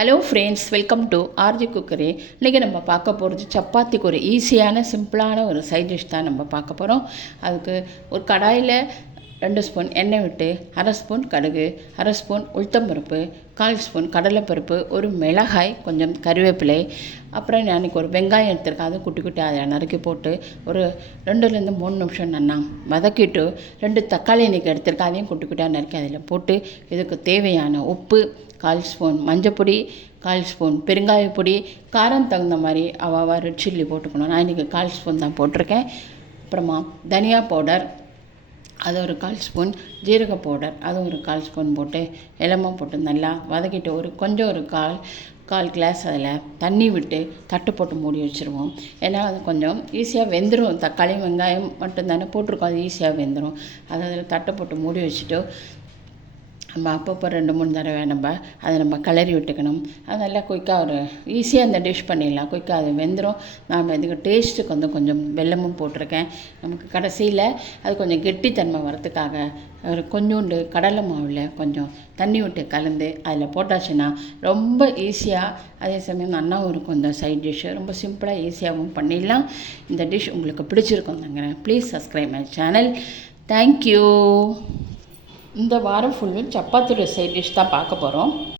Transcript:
Hello friends, welcome to RG cookery. இன்றைக்கி நம்ம பார்க்க போகிறது சப்பாத்திக்கு ஒரு ஈஸியான சிம்பிளான ஒரு சைட் டிஷ் தான் நம்ம பார்க்க போகிறோம். அதுக்கு ஒரு கடாயில் 2 ஸ்பூன் எண்ணெய் விட்டு 1/2 ஸ்பூன் கடுகு, 1/2 ஸ்பூன் உளுத்தம்பருப்பு, 1/4 ஸ்பூன் கடலைப்பருப்பு, ஒரு மிளகாய், கொஞ்சம் கருவேப்பிலை, அப்புறம் நான் இன்றைக்கி ஒரு வெங்காயம் எடுத்துருக்கேன். அதை குட்டி குட்டி அதை நறுக்கி போட்டு ஒரு 2லேருந்து 3 நிமிஷம் நல்லா வதக்கிட்டு 2 தக்காளி இன்றைக்கி எடுத்துருக்கேன். அதையும் குட்டி குட்டியாக நறுக்கி அதில் போட்டு இதுக்கு தேவையான உப்பு, 1/4 ஸ்பூன் மஞ்சப்பொடி, 1/4 ஸ்பூன் பெருங்காயப்பொடி, காரம் தகுந்த மாதிரி அவாவா ரெட் சில்லி போட்டுக்கணும். நான் இன்றைக்கி 1/4 ஸ்பூன் தான் போட்டிருக்கேன். அப்புறமா தனியா பவுடர் அது ஒரு 1/4 ஸ்பூன், ஜீரக பவுடர் அது ஒரு 1/4 ஸ்பூன் போட்டு எல்லாமே போட்டு நல்லா வதக்கிட்டு ஒரு கால் கிளாஸ் அதில் தண்ணி விட்டு தட்டு போட்டு மூடி வச்சுருவோம். ஏன்னா அது கொஞ்சம் ஈஸியாக வெந்துடும். தக்காளி வெங்காயம் மட்டும்தானே போட்டிருக்கோம், அது ஈஸியாக வெந்துடும். அதை அதில் தட்டை போட்டு மூடி வச்சுட்டு நம்ம அப்பப்போ 2-3 தடவை அதை கிளறி விட்டுக்கணும். அது நல்லா குயிக்காக ஒரு ஈஸியாக அந்த டிஷ் பண்ணிடலாம். குயிக்காக அது வெந்துடும். நாம் இதுக்கு டேஸ்ட்டுக்கு கொஞ்சம் வெல்லமும் போட்டிருக்கேன். நமக்கு கடைசியில் அது கொஞ்சம் கெட்டித்தன்மை வரத்துக்காக ஒரு கொஞ்சோண்டு கடலை மாவில் கொஞ்சம் தண்ணி விட்டு கலந்து அதில் போட்டாச்சுன்னா ரொம்ப ஈஸியாக, அதே சமயம் நல்லாவும் இருக்கும். இந்த சைட் டிஷ்ஷு ரொம்ப சிம்பிளாக ஈஸியாகவும் பண்ணிடலாம். இந்த டிஷ் உங்களுக்கு பிடிச்சிருக்கும் தாங்கிறேன். Please subscribe my channel. Thank you. இந்த வாரம் ஃபுல்லும் சப்பாத்தியோட சைட் டிஷ் தான் பார்க்க போகிறோம்.